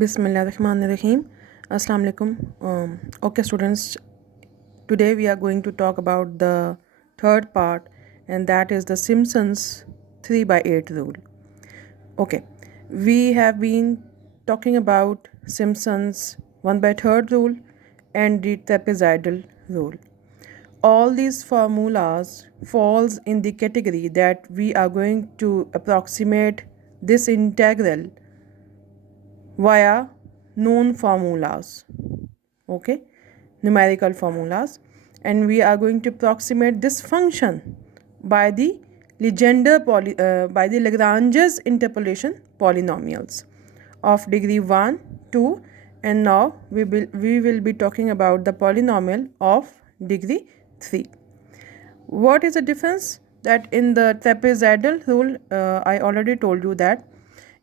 Bismillahirrahmanirrahim. Assalamu alaikum. Okay, students, today we are going to talk about the third part, and that is the Simpson's 3 by 8 rule. Okay, we have been talking about Simpson's 1 by 3rd rule and the trapezoidal rule. All these formulas falls in the category that we are going to approximate this integral via known formulas, okay, numerical formulas, and we are going to approximate this function by the by the Lagrange's interpolation polynomials of degree 1, 2, and now we will be talking about the polynomial of degree 3. What is the difference? That in the trapezoidal rule, I already told you that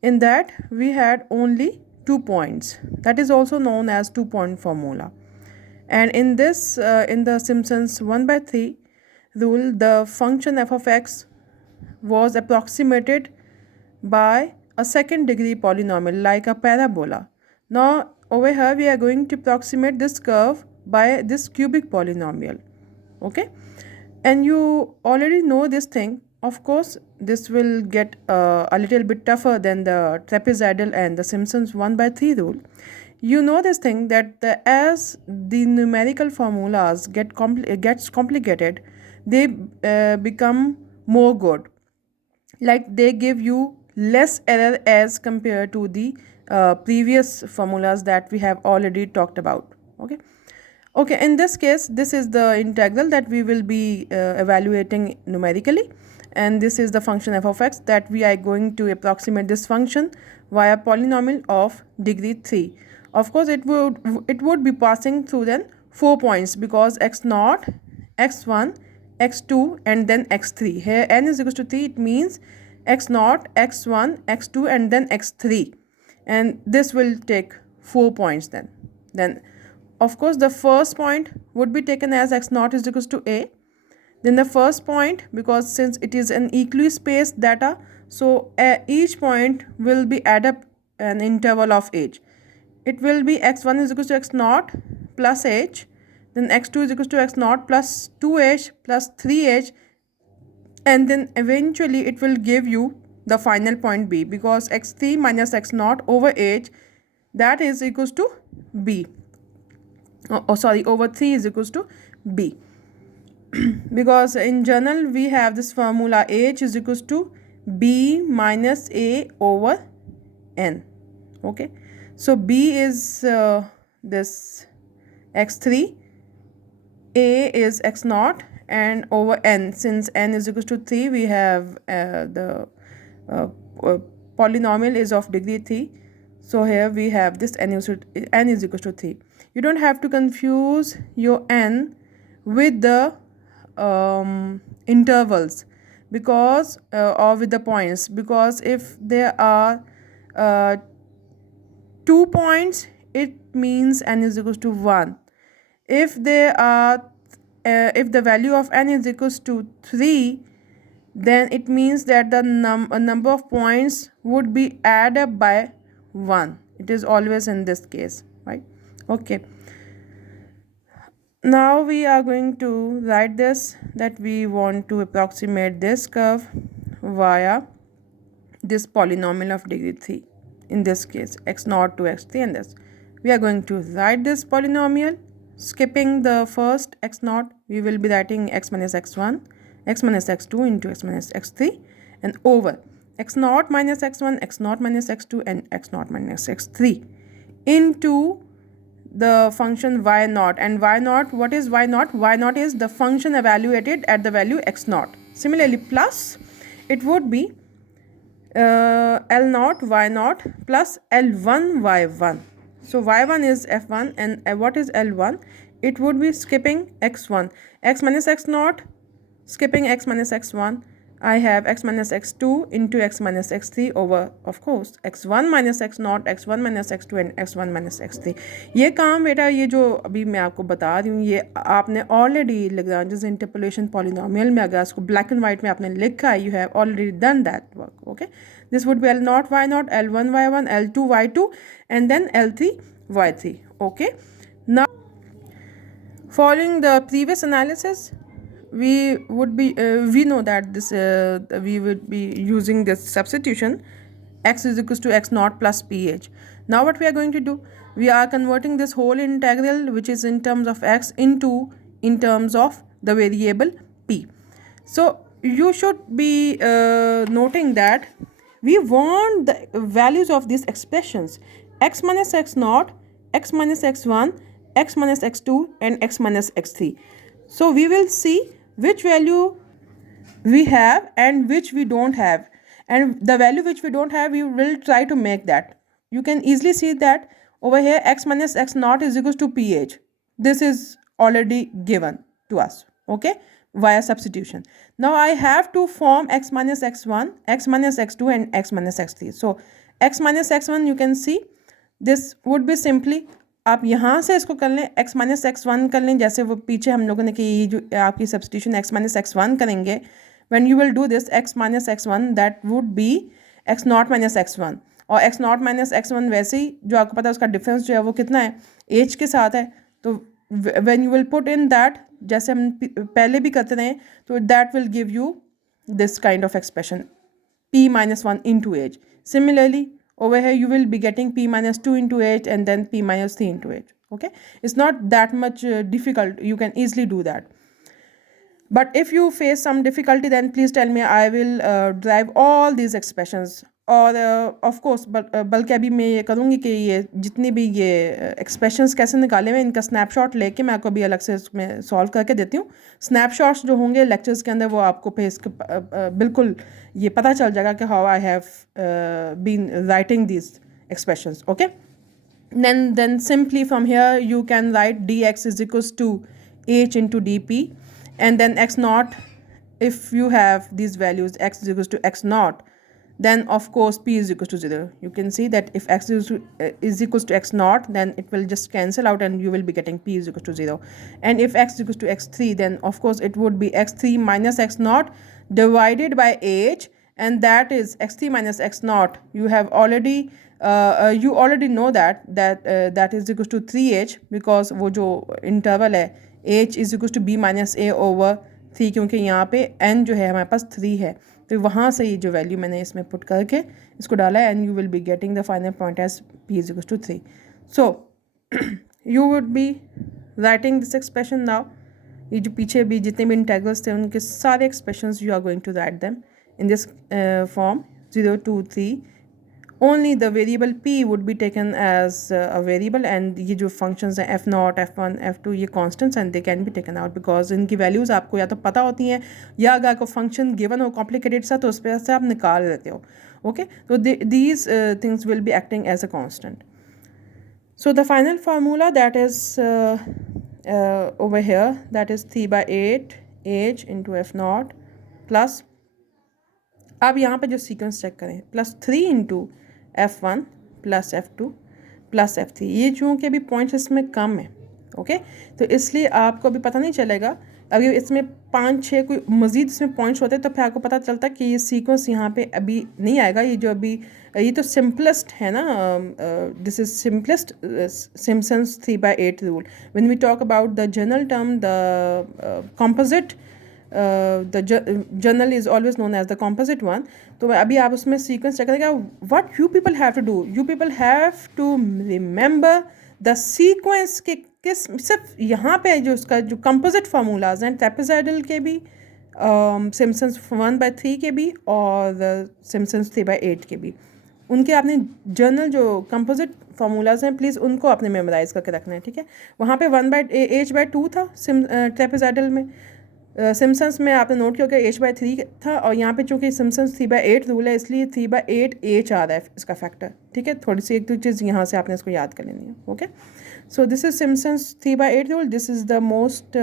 in that we had only 2 points. That is also known as 2-point formula. And in this, in the Simpson's 1 by 3 rule, the function f of x was approximated by a second degree polynomial like a parabola. Now over here we are going to approximate this curve by this cubic polynomial, okay, and you already know this thing. Of course, this will get a little bit tougher than the trapezoidal and the Simpson's 1 by 3 rule. You know this thing that as the numerical formulas gets complicated, they become more good. Like they give you less error as compared to the previous formulas that we have already talked about. Okay, in this case, this is the integral that we will be evaluating numerically, and this is the function f of x that we are going to approximate this function via polynomial of degree 3. Of course, it would be passing through then 4 points because x0, x1, x2, and then x3. Here n is equals to 3, it means x0, x1, x2, and then x3, and this will take 4 points then of course the first point would be taken as x0 is equals to a. Then the first point, because since it is an equally spaced data, so each point will be add up an interval of age. It will be x1 is equals to x0 plus h, then x2 is equals to x0 plus 2h plus 3h, and then eventually it will give you the final point b, because x3 minus x0 over h, that is equals to b. Over 3 is equals to b. Because in general we have this formula h is equals to b minus a over n. Okay, so b is this x3, a is x0, and over n, since n is equals to 3, we have the polynomial is of degree 3. So here we have this n is equals to 3. You don't have to confuse your n with the intervals, because or with the points, because if there are 2 points, it means n is equals to 1. If there are if the value of n is equals to 3, then it means that the number of points would be added up by 1. It is always in this case, right? Okay, now we are going to write this, that we want to approximate this curve via this polynomial of degree 3, in this case x0 to x3, and this we are going to write this polynomial. Skipping the first x0, we will be writing x minus x1, x minus x2 into x minus x3, and over x0 minus x1, x0 minus x2, and x0 minus x3 into the function y0. And y0, what is y0? Y0 is the function evaluated at the value x0. Similarly, plus it would be L0 y0 plus L1 y1. So y1 is f1, and what is L1? It would be skipping x1, x minus x0, skipping x minus x1. I have x minus x2 into x minus x3 over, of course, x1 minus x0, x1 minus x2, and x1 minus x3. ये काम बेटा, ये जो अभी मैं आपको बता रही हूँ, ये आपने ऑलरेडी Lagrange's interpolation polynomial में, अगर उसको ब्लैक एंड वाइट में आपने लिखा है, you have already done that work. Okay, This would be L0 Y0, L1 Y1, L2 Y2, and then L3 Y3. Okay. Now, following the previous analysis, we know that this we would be using this substitution x is equals to x naught plus ph. Now what we are going to do, we are converting this whole integral, which is in terms of x, into in terms of the variable p. So you should be noting that we want the values of these expressions x minus x naught, x minus x1, x minus x2, and x minus x3. So we will see which value we have and which we don't have, and the value which we don't have, we will try to make that. You can easily see that over here x minus x naught is equals to ph. This is already given to us, okay, via substitution. Now I have to form x minus x1, x minus x2, and x minus x3. So x minus x1, you can see this would be simply, आप यहाँ से इसको कर लें, x minus x1 कर लें, जैसे वो पीछे हम लोगों ने कि ये जो आपकी सब्सटीट्यूशन x माइनस x1 करेंगे, when you will do this x minus x1, that would be x not minus x1, और x नॉट माइनस x1 वैसे ही जो आपको पता है उसका डिफरेंस जो है वो कितना है, h के साथ है. तो when you will put in that, जैसे हम पहले भी करते रहे, तो that will give you this kind of expression p minus 1 into h. Similarly, over here you will be getting p minus 2 into h and then p minus 3 into h. Okay, it's not that much difficult. You can easily do that. But if you face some difficulty, then please tell me. I will derive all these expressions. और of course बल्कि अभी मैं ये करूँगी कि ये जितनी भी ये एक्सप्रेशंस कैसे निकाले हुए, इनका स्नैपशॉट लेके मैं आपको अभी अलग से इसमें सॉल्व करके देती हूँ. स्नैपशॉट्स जो होंगे लेक्चर्स के अंदर, वो आपको फिर इसके बिल्कुल ये पता चल जाएगा कि how I have been writing these expressions. Okay, then simply from here you can write dx is equals to h into dp, and then x naught, if you have these values x is equals to x naught, then of course p is equals to 0. You can see that if x is equals to x naught, then it will just cancel out and you will be getting p is equals to 0. And if x is equals to x3, then of course it would be x3 minus x naught divided by h, and that is x3 minus x naught. You have already you already know that that is equals to 3h, because वो जो interval है h is equals to b minus a over 3, क्योंकि यहाँ पे n जो है हमारे पास 3 है, तो वहाँ से ये जो वैल्यू मैंने इसमें पुट करके इसको डाला है, and you will be getting the final point as p is equals to 3. So you would be writing this expression now. ये जो पीछे भी जितने भी इंटेग्रल्स थे उनके सारे expressions you are going to write them in this form 0, 2, 3. Only the variable p would be taken as a variable, and ये जो functions हैं f0, f1, f2, ये constants and they can be taken out because इनकी values आपको या तो पता होती हैं, या अगर आपको function given हो complicated सा, तो उस पर से आप निकाल लेते हो. Okay, so these things will be acting as a constant. So the final formula that is over here, that is 3 by 8 h into f0 plus, अब यहाँ पे जो सीक्वेंस चेक करें, plus 3 into f1 plus f2 plus f3. ये चूँकि अभी points इसमें कम है, ओके, तो इसलिए आपको अभी पता नहीं चलेगा. अगर इसमें 5-6 कोई मज़ीद इसमें पॉइंट्स होते तो फिर आपको पता चलता कि ये सीक्वेंस यहाँ पे अभी नहीं आएगा. ये जो अभी ये तो सिंपलेस्ट है ना, this is simplest Simpson's 3 by 8 rule. When we talk about the general term, the composite, the journal is always known as the composite one. तो अभी आप उसमें सीक्वेंस चेक करेगा. what you people have to do, you people have to remember the sequence के किस, सिर्फ यहाँ पे जो उसका जो composite formulas हैं, ट्रेपेजॉइडल के भी, सिम्पसन्स 1 by 3 के भी, और सिम्पसन्स 3 by 8 के भी, उनके आपने जर्नल जो कंपोजिट फार्मूलाज हैं प्लीज़ उनको आपने मेमोराइज़ करके रखना है. ठीक है, वहाँ पे 1 by h by 2 था ट्रेपेजॉइडल में, सिम्पसन्स में आपने नोट किया कि h by 3 था, और यहाँ पे चूँकि सिम्पसन्स 3 by 8 रूल है, इसलिए 3 by 8 h आ रहा है इसका फैक्टर. ठीक है, थोड़ी सी एक दो चीज़ यहाँ से आपने इसको याद कर लेनी है. Okay, so this is Simpson's 3 by 8 rule. This is the most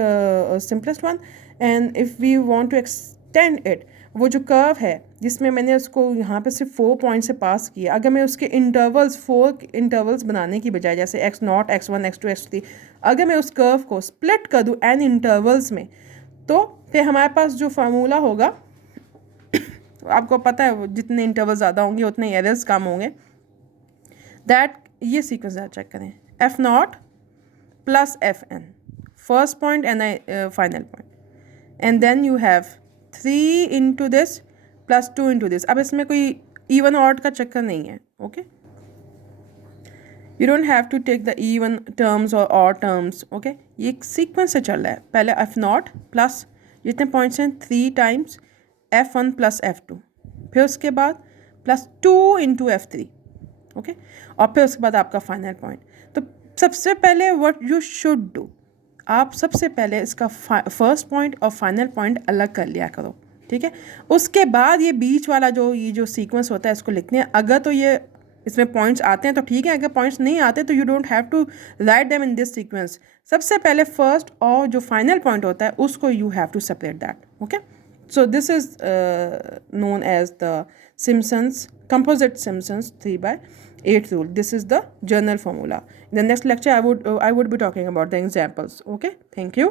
simplest one. And if we want to extend it, वो जो कर्व है जिसमें मैंने उसको यहाँ पे सिर्फ 4 पॉइंट से पास किया, अगर मैं उसके इंटरवल्स 4 इंटरवल्स बनाने की बजाय, जैसे x0, x1, x2, x3, अगर मैं उस कर्व को स्प्लिट कर दूँ n इंटरवल्स में, तो फिर हमारे पास जो फार्मूला होगा आपको पता है जितने इंटरवल ज़्यादा होंगे उतने एरर्स कम होंगे. दैट ये सीक्वेंस चेक करें, F not plus F N, first point and final point, and then you have 3 into this plus 2 into this. अब इसमें कोई इवन ऑड का चक्कर नहीं है. Okay, you don't have to take the even terms और odd terms. Okay, ये एक सीक्वेंस से चल रहा है. पहले एफ नॉट प्लस जितने पॉइंट्स हैं 3 टाइम्स f1 प्लस f2, फिर उसके बाद प्लस 2 इंटू f3. ओके, और फिर उसके बाद आपका फाइनल पॉइंट. तो सबसे पहले व्हाट यू शुड डू, आप सबसे पहले इसका फर्स्ट पॉइंट और फाइनल पॉइंट अलग कर लिया करो. ठीक है, उसके बाद ये बीच वाला ये जो सीक्वेंस होता है इसको लिखने हैं. अगर तो ये इसमें पॉइंट्स आते हैं तो ठीक है, अगर पॉइंट्स नहीं आते तो you don't have to write them in this sequence. सबसे पहले फर्स्ट और जो फाइनल पॉइंट होता है उसको you have to separate that. Okay, so this is known as the composite Simpson's 3/8 rule. This is the general formula. In the next lecture I would be talking about the examples. Okay, thank you.